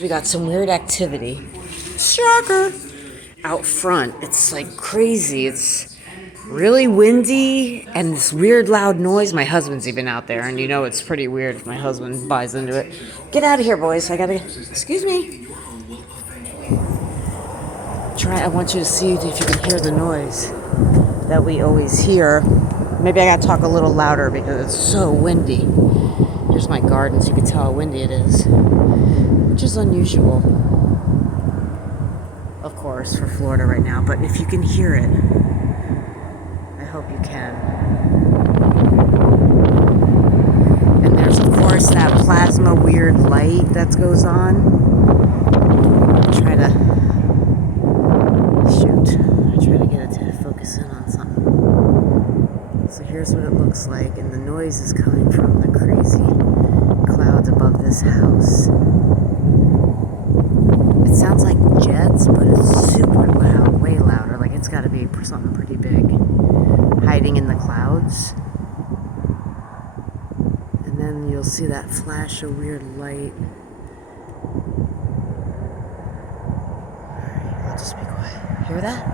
We got some weird activity. Shocker! Out front. It's like crazy. It's really windy and this weird loud noise. My husband's even out there, and you know it's pretty weird if my husband buys into it. Get out of here, boys. I gotta. Excuse me. I want you to see if you can hear the noise that we always hear. Maybe I gotta talk a little louder because it's so windy. Here's my garden so you can tell how windy it is, which is unusual, of course, for Florida right now. But if you can hear it, I hope you can. And there's, of course, that plasma weird light that goes on. Try to get it to focus in on something. So here's what it looks like, and the noise is coming from the crazy clouds above this house. It sounds like jets, but it's super loud, way louder. Like it's got to be something pretty big hiding in the clouds. And then you'll see that flash of weird light. Alright, I'll just be quiet. Hear that?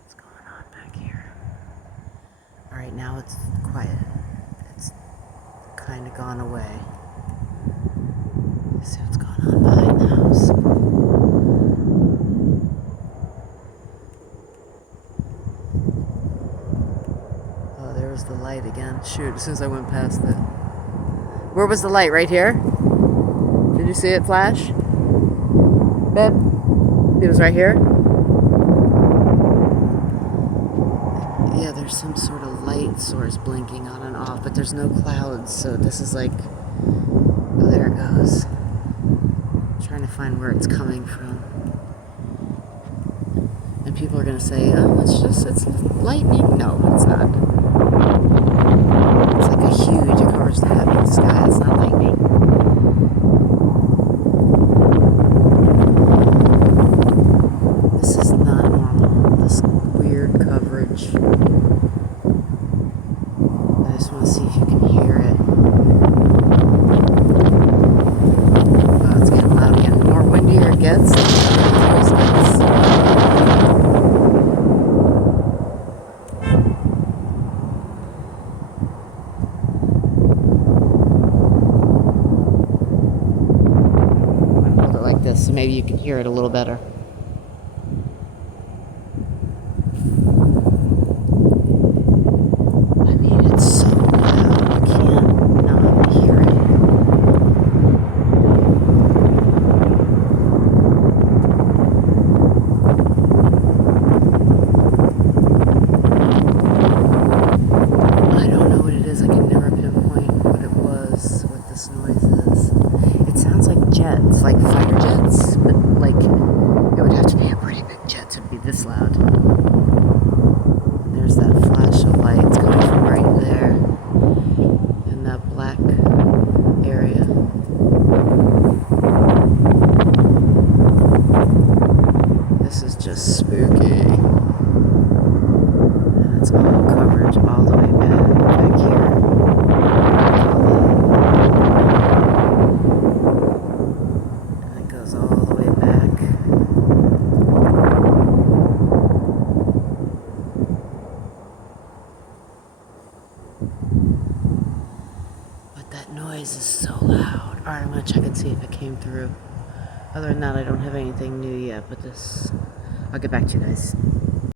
What's going on back here? Alright, now it's quiet. It's kind of gone away. Let's see what's going on behind the house. Oh, there's the light again. Shoot, as soon as I went past it. Where was the light? Right here? Did you see it flash? Babe? It was right here? Yeah, there's some sort of light source blinking on and off, but there's no clouds, so this is like... Oh, there it goes. I'm trying to find where it's coming from. And people are going to say, oh, it's lightning. No, it's not. It's like a huge, it covers the heavy sky. It's not lightning. This is not normal, this weird coverage. I just want to see if you can hear it. Oh, it's getting loud again. The more windier it gets, the louder it gets. I'm going to hold it like this so maybe you can hear it a little better. Jets, like fighter jets, but like it would have to be a pretty big jet to be this loud. There's that flash of light. It's coming from right there in that black area. This is just spooky. And it's all covered all the way back here. All the way back. But that noise is so loud. Alright, I'm gonna check and see if it came through. Other than that, I don't have anything new yet, but I'll get back to you guys.